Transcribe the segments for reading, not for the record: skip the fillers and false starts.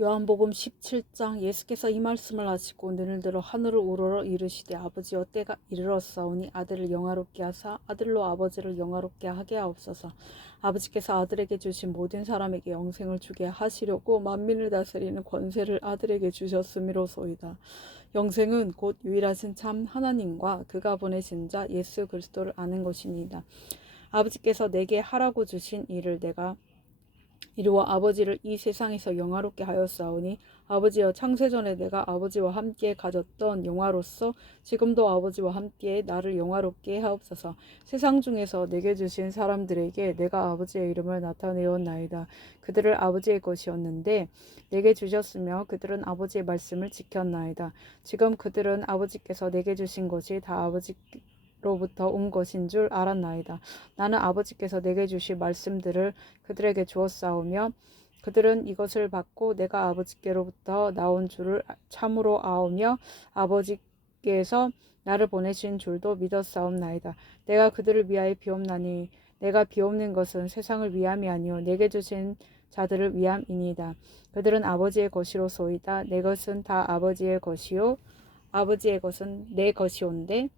요한복음 17장. 예수께서 이 말씀을 하시고 눈을 들어 하늘을 우러러 이르시되 아버지여 때가 이르렀사오니 아들을 영화롭게 하사 아들로 아버지를 영화롭게 하게 하옵소서. 아버지께서 아들에게 주신 모든 사람에게 영생을 주게 하시려고 만민을 다스리는 권세를 아들에게 주셨음이로소이다. 영생은 곧 유일하신 참 하나님과 그가 보내신 자 예수 그리스도를 아는 것입니다. 아버지께서 내게 하라고 주신 일을 내가 이루어 아버지를 이 세상에서 영화롭게 하였사오니 아버지여 창세전에 내가 아버지와 함께 가졌던 영화로서 지금도 아버지와 함께 나를 영화롭게 하옵소서. 세상 중에서 내게 주신 사람들에게 내가 아버지의 이름을 나타내었나이다. 그들을 아버지의 것이었는데 내게 주셨으며 그들은 아버지의 말씀을 지켰나이다. 지금 그들은 아버지께서 내게 주신 것이 다 아버지로부터 온 것인 줄 알았나이다. 나는 아버지께서 내게 주신 말씀들을 그들에게 주었사오며 그들은 이것을 받고 내가 아버지께로부터 나온 줄을 참으로 아오며 아버지께서 나를 보내신 줄도 믿었사옵나이다. 내가 그들을 위하여 비옵나니 내가 비옵는 것은 세상을 위함이 아니요 내게 주신 자들을 위함이니이다. 그들은 아버지의 것이로소이다. 내 것은 다 아버지의 것이요 아버지의 것은 내 것이온데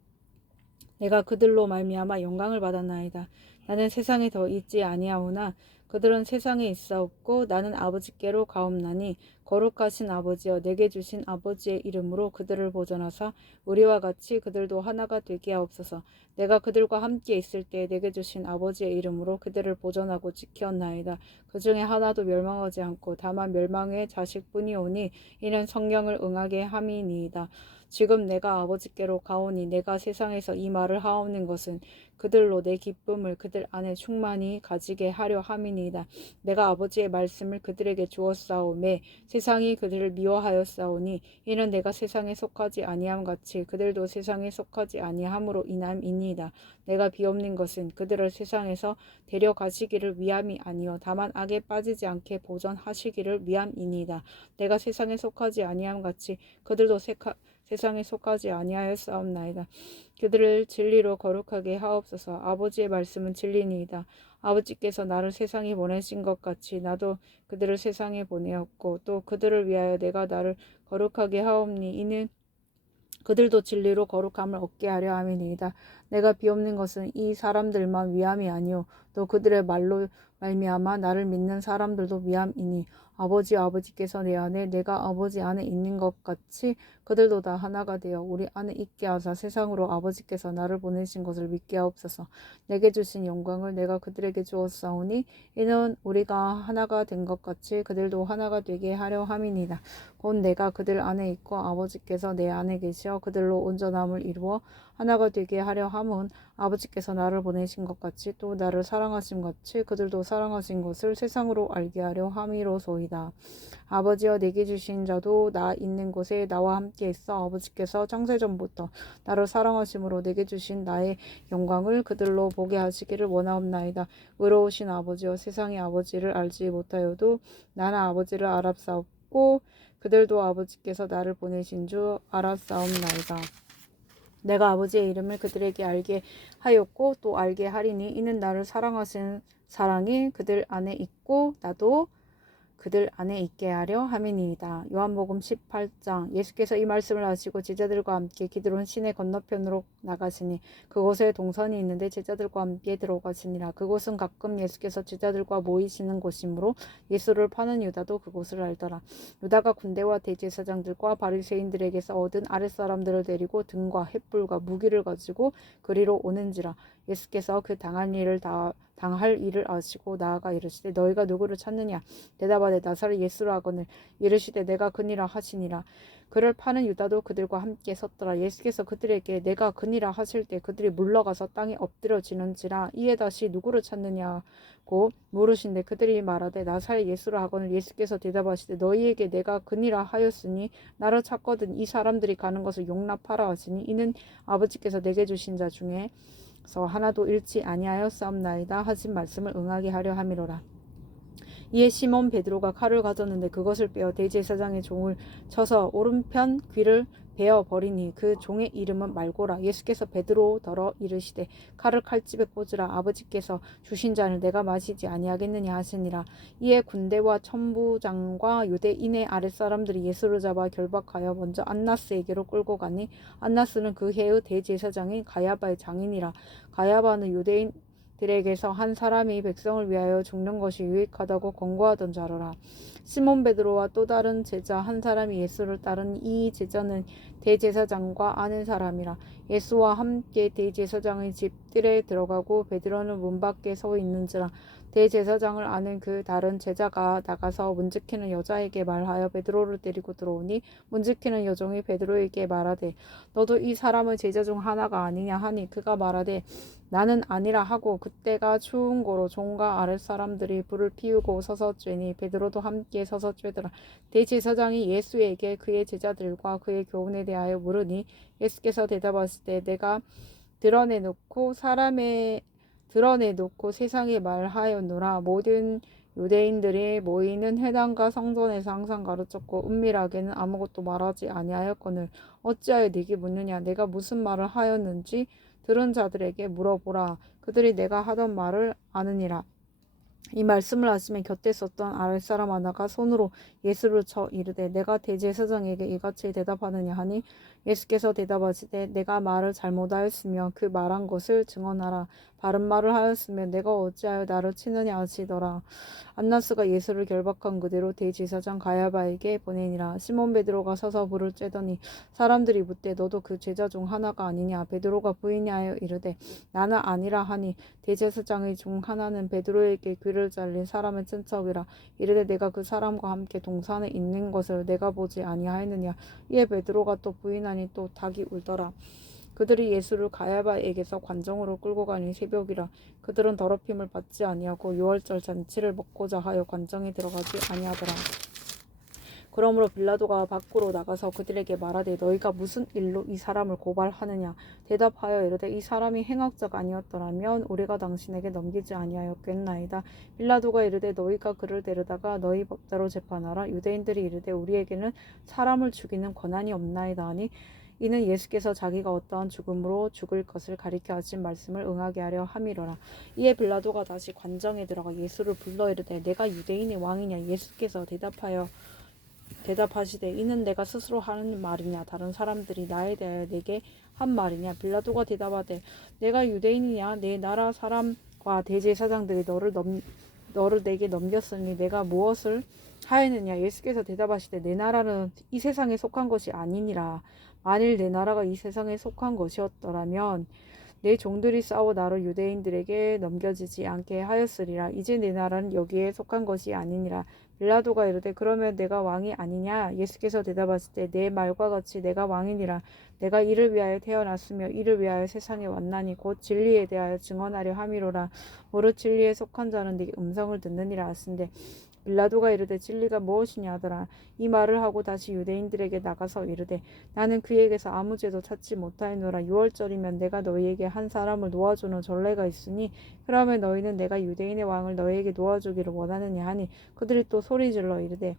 내가 그들로 말미암아 영광을 받았나이다. 나는 세상에 더 있지 아니하오나 그들은 세상에 있사옵고 나는 아버지께로 가옵나니 거룩하신 아버지여 내게 주신 아버지의 이름으로 그들을 보존하사 우리와 같이 그들도 하나가 되게 하옵소서. 내가 그들과 함께 있을 때 내게 주신 아버지의 이름으로 그들을 보존하고 지켰나이다. 그 중에 하나도 멸망하지 않고 다만 멸망의 자식뿐이오니 이는 성령을 응하게 함이니이다. 지금 내가 아버지께로 가오니 내가 세상에서 이 말을 하옵는 것은 그들로 내 기쁨을 그들 안에 충만히 가지게 하려 함이니이다. 내가 아버지의 말씀을 그들에게 주었사오매 세상이 그들을 미워하였사오니 이는 내가 세상에 속하지 아니함 같이 그들도 세상에 속하지 아니함으로 인함이니이다. 내가 비옵는 것은 그들을 세상에서 데려가시기를 위함이 아니요 다만 악에 빠지지 않게 보전하시기를 위함이니이다. 내가 세상에 속하지 아니함 같이 그들도 세상에 속하지 아니하였사옵나이다. 그들을 진리로 거룩하게 하옵소서. 아버지의 말씀은 진리니이다. 아버지께서 나를 세상에 보내신 것 같이 나도 그들을 세상에 보내었고 또 그들을 위하여 내가 나를 거룩하게 하옵니 이는 그들도 진리로 거룩함을 얻게 하려 함이니이다. 내가 비옵는 것은 이 사람들만 위함이 아니요 또 그들의 말로 말미암아 나를 믿는 사람들도 위함이니 아버지께서 내 안에 내가 아버지 안에 있는 것 같이 그들도 다 하나가 되어 우리 안에 있게 하사 세상으로 아버지께서 나를 보내신 것을 믿게 하옵소서. 내게 주신 영광을 내가 그들에게 주었사오니 이는 우리가 하나가 된 것 같이 그들도 하나가 되게 하려 함이니이다. 곧 내가 그들 안에 있고 아버지께서 내 안에 계시어 그들로 온전함을 이루어 하나가 되게 하려 함은 아버지께서 나를 보내신 것 같이 또 나를 사랑하신 같이 그들도 사랑하신 것을 세상으로 알게 하려 함이로소이다. 아버지여 내게 주신 자도 나 있는 곳에 나와 함께 있어 아버지께서 창세전부터 나를 사랑하심으로 내게 주신 나의 영광을 그들로 보게 하시기를 원하옵나이다. 의로우신 아버지여 세상의 아버지를 알지 못하여도 나는 아버지를 알았사옵고 그들도 아버지께서 나를 보내신 줄 알았사옵나이다. 내가 아버지의 이름을 그들에게 알게 하였고 또 알게 하리니 이는 나를 사랑하신 사랑이 그들 안에 있고 나도 그들 안에 있게 하려 함이니이다. 요한복음 18장. 예수께서 이 말씀을 하시고 제자들과 함께 기드론 시내 건너편으로 나가시니 그곳에 동선이 있는데 제자들과 함께 들어가시니라. 그곳은 가끔 예수께서 제자들과 모이시는 곳이므로 예수를 파는 유다도 그곳을 알더라. 유다가 군대와 대제사장들과 바리새인들에게서 얻은 아랫사람들을 데리고 등과 횃불과 무기를 가지고 그리로 오는지라. 예수께서 그 당할 일을 아시고 나아가 이르시되 너희가 누구를 찾느냐 대답하되 나사렛 예수라 하거늘 이르시되 내가 그니라 하시니라. 그를 파는 유다도 그들과 함께 섰더라. 예수께서 그들에게 내가 그니라 하실 때 그들이 물러가서 땅에 엎드려지는지라. 이에 다시 누구를 찾느냐고 물으신데 그들이 말하되 나사렛 예수라 하거늘 예수께서 대답하시되 너희에게 내가 그니라 하였으니 나를 찾거든 이 사람들이 가는 것을 용납하라 하시니 이는 아버지께서 내게 주신 자 중에 하나도 잃지 아니하였사옵나이다 하신 말씀을 응하게 하려 함이로라. 이에 시몬 베드로가 칼을 가졌는데 그것을 빼어 대제사장의 종을 쳐서 오른편 귀를 베어 버리니 그 종의 이름은 말고라. 예수께서 베드로더러 이르시되 칼을 칼집에 꽂으라. 아버지께서 주신 잔을 내가 마시지 아니하겠느냐 하시니라. 이에 군대와 천부장과 유대인의 아랫사람들이 예수를 잡아 결박하여 먼저 안나스에게로 끌고 가니 안나스는 그 해의 대제사장인 가야바의 장인이라. 가야바는 유대인들에게서 한 사람이 백성을 위하여 죽는 것이 유익하다고 권고하던 자로라. 시몬 베드로와 또 다른 제자 한 사람이 예수를 따른 이 제자는 대제사장과 아는 사람이라. 예수와 함께 대제사장의 집들에 들어가고 베드로는 문 밖에 서 있는지라. 대제사장을 아는 그 다른 제자가 나가서 문지키는 여자에게 말하여 베드로를 데리고 들어오니 문지키는 여종이 베드로에게 말하되 너도 이 사람의 제자 중 하나가 아니냐 하니 그가 말하되 나는 아니라 하고 그때가 추운 고로 종과 아랫사람들이 불을 피우고 서서 쬐니 베드로도 함께 서서 쬐더라. 대제사장이 예수에게 그의 제자들과 그의 교훈에 대하여 물으니 예수께서 대답하시되 내가 드러내놓고 세상에 말하였노라. 모든 유대인들이 모이는 회당과 성전에서 항상 가르쳤고 은밀하게는 아무것도 말하지 아니하였거늘 어찌하여 네게 묻느냐. 내가 무슨 말을 하였는지 들은 자들에게 물어보라. 그들이 내가 하던 말을 아느니라. 이 말씀을 하시며 곁에 있었던 아랫사람 하나가 손으로 예수를 쳐 이르되 내가 대제사장에게 이같이 대답하느냐 하니 예수께서 대답하시되 내가 말을 잘못하였으며 그 말한 것을 증언하라. 바른 말을 하였으며 내가 어찌하여 나를 치느냐 하시더라. 안나스가 예수를 결박한 그대로 대제사장 가야바에게 보내니라. 시몬 베드로가 서서 불을 쬐더니 사람들이 묻되 너도 그 제자 중 하나가 아니냐. 베드로가 부인하여 이르되 나는 아니라 하니 대제사장의 중 하나는 베드로에게 귀를 잘린 사람의 친척이라. 이르되 내가 그 사람과 함께 동산에 있는 것을 내가 보지 아니하였느냐. 이에 베드로가 또 부인하니 또 닭이 울더라. 그들이 예수를 가야바에게서 관정으로 끌고 가니 새벽이라. 그들은 더럽힘을 받지 아니하고 유월절 잔치를 먹고자 하여 관정에 들어가지 아니하더라. 그러므로 빌라도가 밖으로 나가서 그들에게 말하되 너희가 무슨 일로 이 사람을 고발하느냐. 대답하여 이르되 이 사람이 행악자가 아니었더라면 우리가 당신에게 넘기지 아니하였겠나이다. 빌라도가 이르되 너희가 그를 데려다가 너희 법대로 재판하라. 유대인들이 이르되 우리에게는 사람을 죽이는 권한이 없나이다 하니 이는 예수께서 자기가 어떠한 죽음으로 죽을 것을 가리켜 하신 말씀을 응하게 하려 함이로라. 이에 빌라도가 다시 관정에 들어가 예수를 불러 이르되 내가 유대인의 왕이냐. 예수께서 대답하시되 이는 내가 스스로 하는 말이냐 다른 사람들이 나에 대하여 내게 한 말이냐. 빌라도가 대답하되 내가 유대인이냐. 내 나라 사람과 대제사장들이 너를 내게 넘겼으니 내가 무엇을 하였느냐. 예수께서 대답하시되 내 나라는 이 세상에 속한 것이 아니니라. 만일 내 나라가 이 세상에 속한 것이었더라면 내 종들이 싸워 나를 유대인들에게 넘겨지지 않게 하였으리라. 이제 내 나라는 여기에 속한 것이 아니니라. 빌라도가 이르되 그러면 내가 왕이 아니냐. 예수께서 대답하시되 내 말과 같이 내가 왕이니라. 내가 이를 위하여 태어났으며 이를 위하여 세상에 왔나니 곧 진리에 대하여 증언하려 함이로라. 무릇 진리에 속한 자는 네 음성을 듣느니라 하신대 빌라도가 이르되 진리가 무엇이냐 하더라. 이 말을 하고 다시 유대인들에게 나가서 이르되 나는 그에게서 아무 죄도 찾지 못하였노라. 유월절이면 내가 너희에게 한 사람을 놓아주는 전례가 있으니 그러면 너희는 내가 유대인의 왕을 너희에게 놓아주기를 원하느냐 하니 그들이 또 소리질러 이르되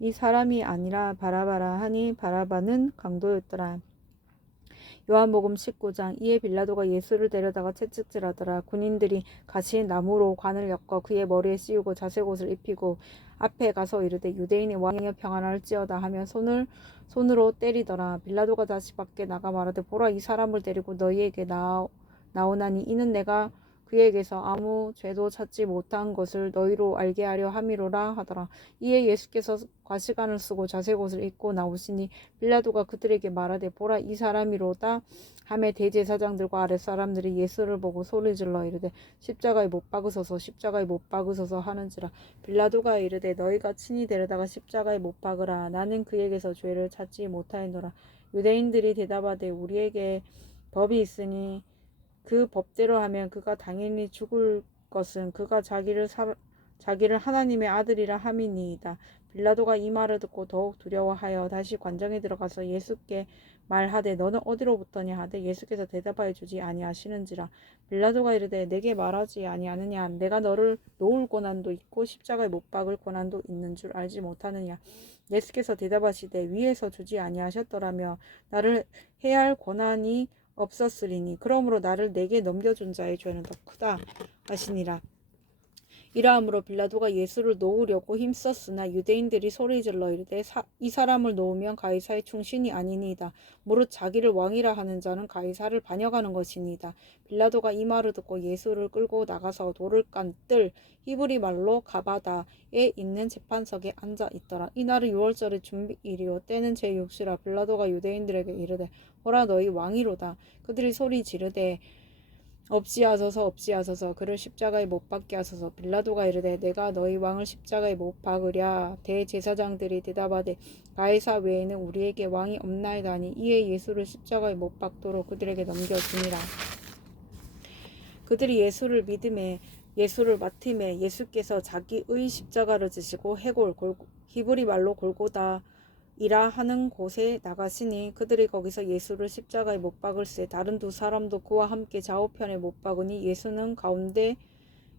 이 사람이 아니라 바라바라 하니 바라바는 강도였더라. 요한복음 19장. 이에 빌라도가 예수를 데려다가 채찍질하더라. 군인들이 같이 나무로 관을 엮어 그의 머리에 씌우고 자색옷을 입히고 앞에 가서 이르되 유대인의 왕이여 평안할지어다 하며 손으로 때리더라. 빌라도가 다시 밖에 나가 말하되 보라 이 사람을 데리고 너희에게 나오나니 이는 내가 그에게서 아무 죄도 찾지 못한 것을 너희로 알게 하려 함이로라 하더라. 이에 예수께서 과시관을 쓰고 자색옷을 입고 나오시니 빌라도가 그들에게 말하되 보라 이 사람이로다 하매 대제사장들과 아랫사람들이 예수를 보고 소리질러 이르되 십자가에 못 박으소서 하는지라. 빌라도가 이르되 너희가 친히 데려다가 십자가에 못 박으라. 나는 그에게서 죄를 찾지 못하였노라. 유대인들이 대답하되 우리에게 법이 있으니 그 법대로 하면 그가 당연히 죽을 것은 그가 자기를 하나님의 아들이라 함이니이다. 빌라도가 이 말을 듣고 더욱 두려워하여 다시 관정에 들어가서 예수께 말하되 너는 어디로부터냐 하되 예수께서 대답하여 주지 아니하시는지라. 빌라도가 이르되 내게 말하지 아니하느냐 내가 너를 놓을 고난도 있고 십자가에 못 박을 고난도 있는 줄 알지 못하느냐. 예수께서 대답하시되 위에서 주지 아니하셨더라며 나를 해할 고난이 없었으리니 그러므로 나를 내게 넘겨준 자의 죄는 더 크다 하시니라. 이러함으로 빌라도가 예수를 놓으려고 힘썼으나 유대인들이 소리질러 이르되 이 사람을 놓으면 가이사의 충신이 아니니이다. 무릇 자기를 왕이라 하는 자는 가이사를 반역하는 것이니이다. 빌라도가 이 말을 듣고 예수를 끌고 나가서 돌을 깐 뜰 히브리 말로 가바다에 있는 재판석에 앉아 있더라. 이날은 6월절의 준비일이요 때는 제6시라. 빌라도가 유대인들에게 이르되 보라 너희 왕이로다. 그들이 소리 지르되 없지하소서 그를 십자가에 못 박게 하소서. 빌라도가 이르되 내가 너희 왕을 십자가에 못 박으랴. 대제사장들이 대답하되 가이사 외에는 우리에게 왕이 없나이다 하니 이에 예수를 십자가에 못 박도록 그들에게 넘겨주니라. 그들이 예수를 믿음에 예수를 맡음에 예수께서 자기의 십자가를 지시고 해골 히브리 말로 골고다 이라 하는 곳에 나가시니 그들이 거기서 예수를 십자가에 못 박을세. 다른 두 사람도 그와 함께 좌우편에 못 박으니 예수는 가운데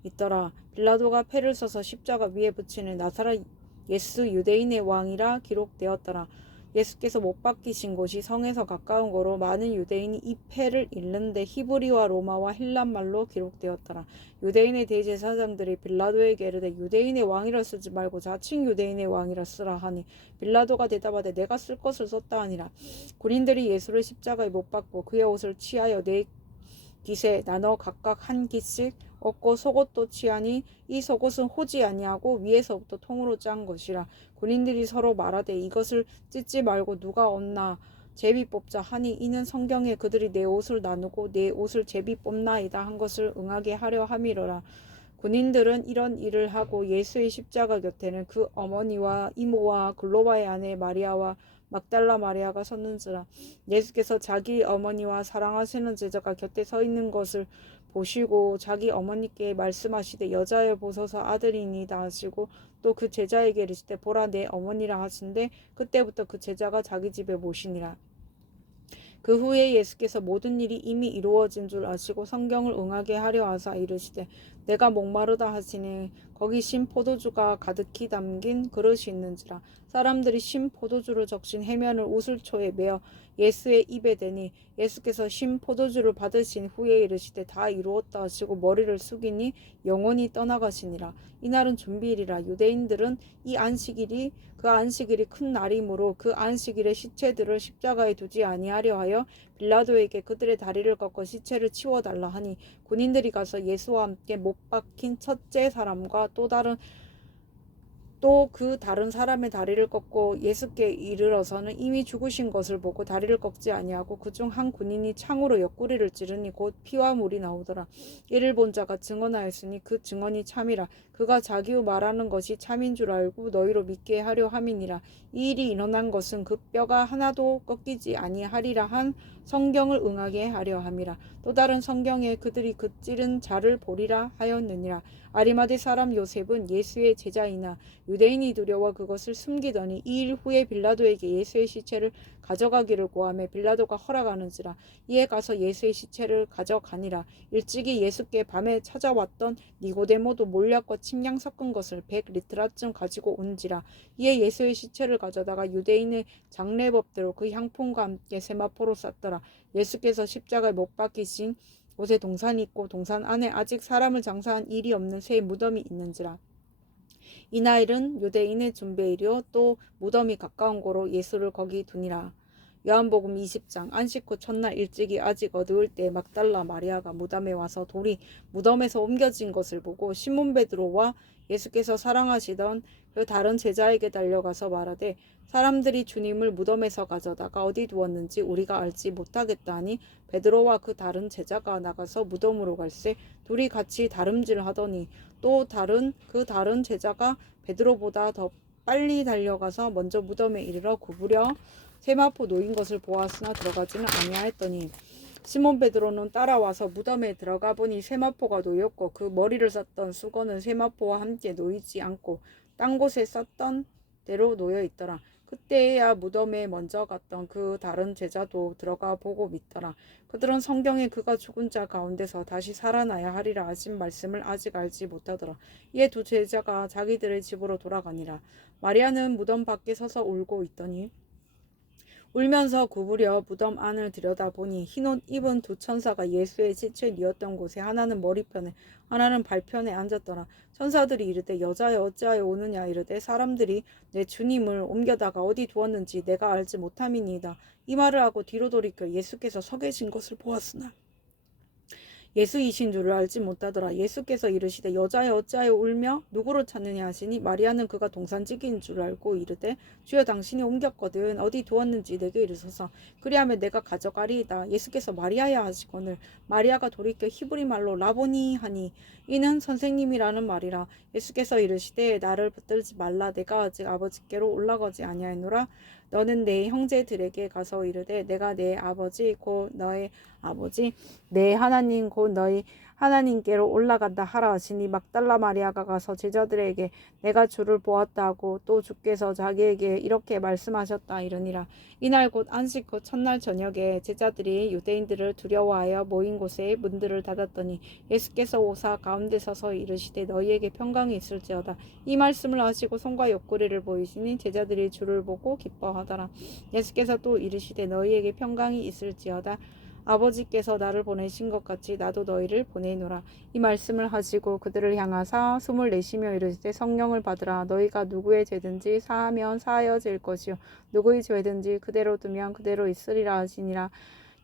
있더라. 빌라도가 패를 써서 십자가 위에 붙이는 나사렛 예수 유대인의 왕이라 기록되었더라. 예수께서 못 박히신 곳이 성에서 가까운 거로 많은 유대인이 이 패를 읽는데 히브리와 로마와 헬란말로 기록되었더라. 유대인의 대제사장들이 빌라도에게 이르되 유대인의 왕이라 쓰지 말고 자칭 유대인의 왕이라 쓰라 하니 빌라도가 대답하되 내가 쓸 것을 썼다 하니라. 군인들이 예수를 십자가에 못 박고 그의 옷을 취하여 네 깃에 나눠 각각 한 깃씩 얻고 속옷도 취하니 이 속옷은 호지 아니하고 위에서부터 통으로 짠 것이라. 군인들이 서로 말하되 이것을 찢지 말고 누가 얻나 제비 뽑자 하니 이는 성경에 그들이 내 옷을 나누고 내 옷을 제비 뽑나이다 한 것을 응하게 하려 함이로라. 군인들은 이런 일을 하고 예수의 십자가 곁에는 그 어머니와 이모와 글로바의 아내 마리아와 막달라 마리아가 섰는지라. 예수께서 자기 어머니와 사랑하시는 제자가 곁에 서 있는 것을 보시고 자기 어머니께 말씀하시되 여자여 보소서 아들이니이다 하시고 또 그 제자에게 이르시되 보라 내 어머니라 하신데 그때부터 그 제자가 자기 집에 모시니라. 그 후에 예수께서 모든 일이 이미 이루어진 줄 아시고 성경을 응하게 하려 하사 이르시되 내가 목마르다 하시니 거기 신 포도주가 가득히 담긴 그릇이 있는지라. 사람들이 신 포도주를 적신 해면을 우슬초에 메어 예수의 입에 대니 예수께서 신 포도주를 받으신 후에 이르시되 다 이루었다 하시고 머리를 숙이니 영원히 떠나가시니라. 이날은 준비일이라. 유대인들은 이 안식일이 그 안식일이 큰 날이므로 그 안식일에 시체들을 십자가에 두지 아니하려 하여 빌라도에게 그들의 다리를 꺾어 시체를 치워달라 하니 군인들이 가서 예수와 함께 못 박힌 첫째 사람과 또 그 다른 사람의 다리를 꺾고 예수께 이르러서는 이미 죽으신 것을 보고 다리를 꺾지 아니하고 그중 한 군인이 창으로 옆구리를 찌르니 곧 피와 물이 나오더라. 이를 본 자가 증언하였으니 그 증언이 참이라. 그가 자기의 말하는 것이 참인 줄 알고 너희로 믿게 하려 함이니라. 이 일이 일어난 것은 그 뼈가 하나도 꺾이지 아니하리라 한 성경을 응하게 하려 함이라. 또 다른 성경에 그들이 그 찌른 자를 보리라 하였느니라. 아리마대 사람 요셉은 예수의 제자이나 유대인이 두려워 그것을 숨기더니 2일 후에 빌라도에게 예수의 시체를 가져가기를 고하매 빌라도가 허락하는지라. 이에 가서 예수의 시체를 가져가니라. 일찍이 예수께 밤에 찾아왔던 니고데모도 몰약과 침량 섞은 것을 100리트라쯤 가지고 온지라. 이에 예수의 시체를 가져다가 유대인의 장례법대로 그 향품과 함께 세마포로 쌌더라. 예수께서 십자가에 못 박히신 곳에 동산이 있고 동산 안에 아직 사람을 장사한 일이 없는 새 무덤이 있는지라. 이날은 유대인의 준비일이요 또 무덤이 가까운 고로 예수를 거기 두니라. 요한복음 20장. 안식 후 첫날 일찍이 아직 어두울 때 막달라 마리아가 무덤에 와서 돌이 무덤에서 옮겨진 것을 보고 시몬 베드로와 예수께서 사랑하시던 그 다른 제자에게 달려가서 말하되 사람들이 주님을 무덤에서 가져다가 어디 두었는지 우리가 알지 못하겠다 하니 베드로와 그 다른 제자가 나가서 무덤으로 갈새 둘이 같이 다름질하더니 또 그 다른 제자가 베드로보다 더 빨리 달려가서 먼저 무덤에 이르러 구부려 세마포 놓인 것을 보았으나 들어가지는 아니하였더니 시몬 베드로는 따라와서 무덤에 들어가 보니 세마포가 놓였고 그 머리를 쌌던 수건은 세마포와 함께 놓이지 않고 딴 곳에 쌌던 대로 놓여 있더라. 그때야 무덤에 먼저 갔던 그 다른 제자도 들어가 보고 믿더라. 그들은 성경에 그가 죽은 자 가운데서 다시 살아나야 하리라 하신 말씀을 아직 알지 못하더라. 이에 두 제자가 자기들의 집으로 돌아가니라. 마리아는 무덤 밖에 서서 울고 있더니 울면서 구부려 무덤 안을 들여다보니 흰옷 입은 두 천사가 예수의 시체 뉘었던 곳에 하나는 머리편에 하나는 발편에 앉았더라. 천사들이 이르되 여자여 어찌하여 오느냐 이르되 사람들이 내 주님을 옮겨다가 어디 두었는지 내가 알지 못함이니이다. 이 말을 하고 뒤로 돌이켜 예수께서 서 계신 것을 보았으나 예수이신 줄을 알지 못하더라. 예수께서 이르시되 여자여 어찌하여 울며 누구를 찾느냐 하시니 마리아는 그가 동산직인 줄 알고 이르되 주여 당신이 옮겼거든 어디 두었는지 내게 이르소서 그리하면 내가 가져가리이다. 예수께서 마리아야 하시거늘 마리아가 돌이켜 히브리 말로 라보니 하니 이는 선생님이라는 말이라. 예수께서 이르시되 나를 붙들지 말라 내가 아직 아버지께로 올라가지 아니하노라. 너는 내 형제들에게 가서 이르되 내가 내 아버지 곧 너의 아버지 내 하나님 곧 너희 하나님께로 올라간다 하라 하시니 막달라 마리아가 가서 제자들에게 내가 주를 보았다 하고 또 주께서 자기에게 이렇게 말씀하셨다 이르니라. 이날 곧 안식 후 첫날 저녁에 제자들이 유대인들을 두려워하여 모인 곳에 문들을 닫았더니 예수께서 오사 가운데 서서 이르시되 너희에게 평강이 있을지어다. 이 말씀을 하시고 손과 옆구리를 보이시니 제자들이 주를 보고 기뻐하더라. 예수께서 또 이르시되 너희에게 평강이 있을지어다. 아버지께서 나를 보내신 것 같이 나도 너희를 보내노라. 이 말씀을 하시고 그들을 향하사 숨을 내쉬며 이르시되 성령을 받으라. 너희가 누구의 죄든지 사하면 사하여질 것이요 누구의 죄든지 그대로 두면 그대로 있으리라 하시니라.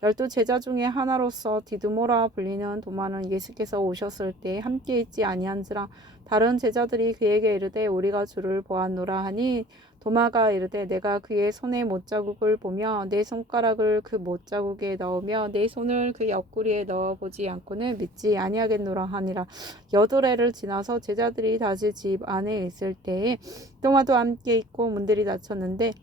12 제자 중에 하나로서 디두모라 불리는 도마는 예수께서 오셨을 때 함께 있지 아니한지라. 다른 제자들이 그에게 이르되 우리가 주를 보았노라 하니 도마가 이르되 내가 그의 손에 못자국을 보며 내 손가락을 그 못자국에 넣으며 내 손을 그 옆구리에 넣어보지 않고는 믿지 아니하겠노라 하니라. 8해를 지나서 제자들이 다시 집 안에 있을 때에 도마도 함께 있고 문들이 닫혔는데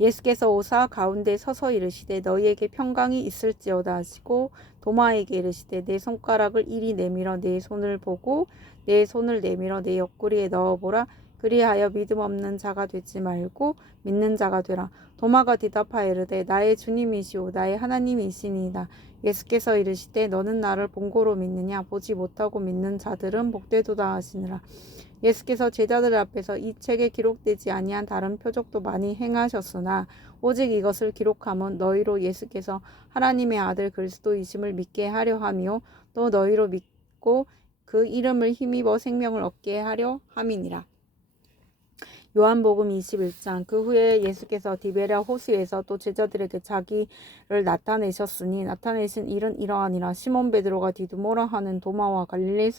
예수께서 오사 가운데 서서 이르시되 너희에게 평강이 있을지어다 하시고 도마에게 이르시되 내 손가락을 이리 내밀어 내 손을 보고 내 손을 내밀어 내 옆구리에 넣어보라. 그리하여 믿음 없는 자가 되지 말고 믿는 자가 되라. 도마가 대답하여 이르되 나의 주님이시오 나의 하나님이시니이다. 예수께서 이르시되 너는 나를 본고로 믿느냐 보지 못하고 믿는 자들은 복되도다 하시니라. 예수께서 제자들 앞에서 이 책에 기록되지 아니한 다른 표적도 많이 행하셨으나 오직 이것을 기록함은 너희로 예수께서 하나님의 아들 그리스도이심을 믿게 하려 함이요 또 너희로 믿고 그 이름을 힘입어 생명을 얻게 하려 함이니라. 요한복음 21장. 그 후에 예수께서 디베랴 호수에서 또 제자들에게 자기를 나타내셨으니 나타내신 일은 이러하니라. 시몬 베드로가 디두모라 하는 도마와 갈릴리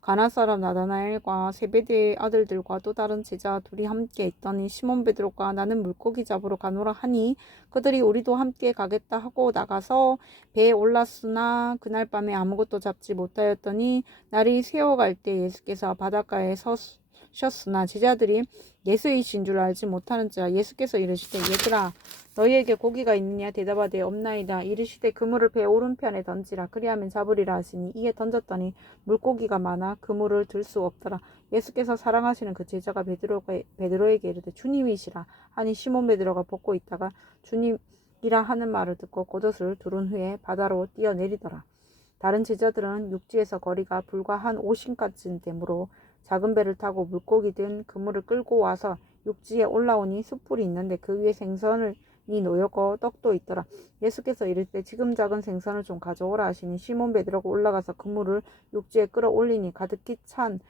가나 사람 나다나엘과 세베대의 아들들과 또 다른 제자 둘이 함께 있더니 시몬 베드로가 나는 물고기 잡으러 가노라 하니 그들이 우리도 함께 가겠다 하고 나가서 배에 올랐으나 그날 밤에 아무것도 잡지 못하였더니 날이 새어갈 때 예수께서 바닷가에 셨으나 제자들이 예수이신 줄 알지 못하는지라. 예수께서 이르시되 얘들아 너희에게 고기가 있느냐 대답하되 없나이다. 이르시되 그물을 배 오른편에 던지라. 그리하면 잡으리라 하시니 이에 던졌더니 물고기가 많아 그물을 들 수 없더라. 예수께서 사랑하시는 그 제자가 베드로에게 이르되 주님이시라 하니 시몬 베드로가 벗고 있다가 주님이라 하는 말을 듣고 겉옷을 두른 후에 바다로 뛰어내리더라. 다른 제자들은 육지에서 거리가 불과 한 50가쯤 되므로 작은 배를 타고 물고기 든 그물을 끌고 와서 육지에 올라오니 숯불이 있는데 그 위에 생선이 놓였고 떡도 있더라. 예수께서 이르시되 지금 작은 생선을 좀 가져오라 하시니 시몬 베드로가 올라가서 그물을 육지에 끌어올리니 가득히 찬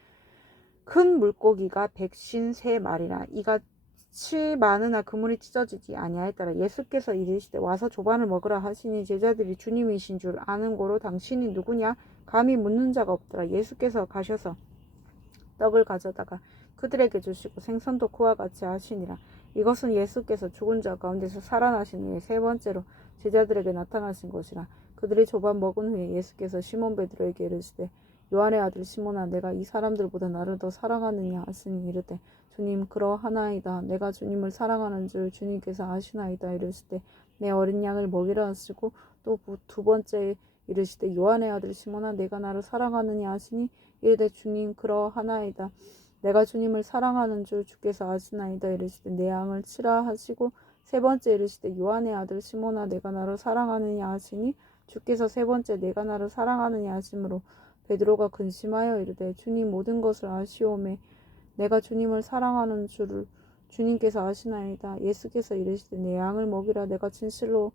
큰 물고기가 153마리라. 이같이 많으나 그물이 찢어지지 아니하였더라. 예수께서 이르시되 와서 조반을 먹으라 하시니 제자들이 주님이신 줄 아는 고로 당신이 누구냐 감히 묻는 자가 없더라. 예수께서 가셔서 떡을 가져다가 그들에게 주시고 생선도 그와 같이 하시니라. 이것은 예수께서 죽은 자 가운데서 살아나신 후에 세 번째로 제자들에게 나타나신 것이라. 그들이 조반 먹은 후에 예수께서 시몬 베드로에게 이르시되 요한의 아들 시몬아 내가 이 사람들보다 나를 더 사랑하느냐 하시니 이르되 주님 그러하나이다. 내가 주님을 사랑하는 줄 주님께서 아시나이다. 이르시되 내 어린 양을 먹이라 하시고 또 두 번째 이르시되 요한의 아들 시몬아 내가 나를 사랑하느냐 하시니 이르되 주님 그러하나이다. 내가 주님을 사랑하는 줄 주께서 아시나이다. 이르시되 내 양을 치라 하시고 세 번째 이르시되 요한의 아들 시몬아 내가 나를 사랑하느냐 하시니 주께서 세 번째 내가 나를 사랑하느냐 하심으로 베드로가 근심하여 이르되 주님 모든 것을 아시오매 내가 주님을 사랑하는 줄을 주님께서 아시나이다. 예수께서 이르시되 내 양을 먹이라. 내가 진실로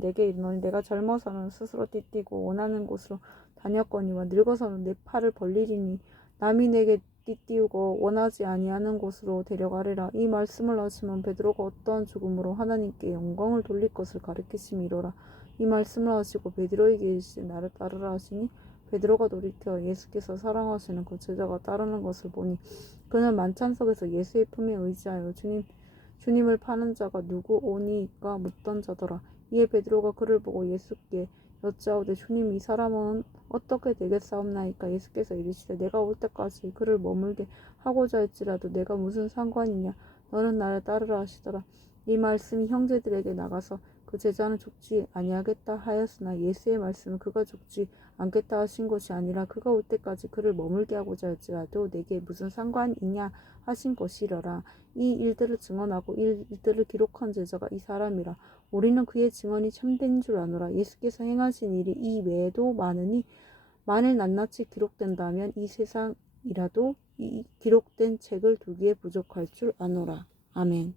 내게 이르노니 내가 젊어서는 스스로 띠띠고 원하는 곳으로 다녔거니와 늙어서는 내 팔을 벌리리니 남이 내게 띠띠우고 원하지 아니하는 곳으로 데려가리라. 이 말씀을 하시면 베드로가 어떠한 죽음으로 하나님께 영광을 돌릴 것을 가르치심이로라. 이 말씀을 하시고 베드로에게 이르시되 나를 따르라 하시니 베드로가 돌이켜 예수께서 사랑하시는 그 제자가 따르는 것을 보니 그는 만찬석에서 예수의 품에 의지하여 주님을 파는 자가 누구 오니까 묻던 자더라. 이에 베드로가 그를 보고 예수께 여짜오되 주님 이 사람은 어떻게 되겠사옵나이까. 예수께서 이르시되 내가 올 때까지 그를 머물게 하고자 할지라도 내가 무슨 상관이냐. 너는 나를 따르라 하시더라. 이 말씀이 형제들에게 나가서 그 제자는 죽지 아니하겠다 하였으나 예수의 말씀은 그가 죽지 않겠다 하신 것이 아니라 그가 올 때까지 그를 머물게 하고자 할지라도 내게 무슨 상관이냐 하신 것이려라. 이 일들을 증언하고 이 일들을 기록한 제자가 이 사람이라. 우리는 그의 증언이 참된 줄 아노라. 예수께서 행하신 일이 이 외에도 많으니 만일 낱낱이 기록된다면 이 세상이라도 이 기록된 책을 두기에 부족할 줄 아노라. 아멘.